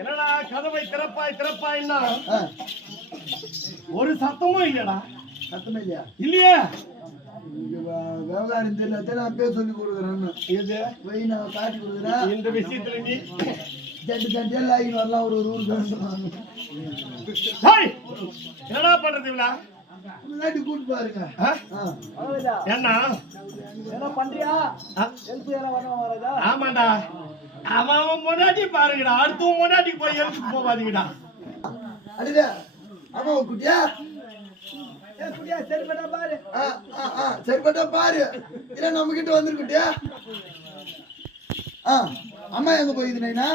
என்னடா கதவை திறப்பாய் திறப்பாய்னா ஒரு சத்தமும் இல்லடா. சத்தமே இல்லையா? இல்லையா? விவகாரம் தெரியல, நான் பேர் சொல்லி கொடுக்குறேன்னு போய் நான் காட்டி கொடுக்குறேன். இந்த விஷயத்துல நீ தட்டு தட்டியா வரலாம். ஒரு ஊருக்கு என்னடா பண்றது இவ்வளா முன்னாடி கூட்டு பாருங்க. என்ன பண்றியா? ஆமாண்டா, அவன் முன்னாடி பாருங்கடா, அடுத்தவன் முன்னாடி போய் எழுத்து போவாதீங்கடா. அடிடா ஆமா குட்டியா சரிப்பட்டா பாரு. சரிப்பட்டா பாரு. இல்ல நம்ம கிட்ட வந்துருக்குட்டியா. அம்மா எங்க போயிது நைனா?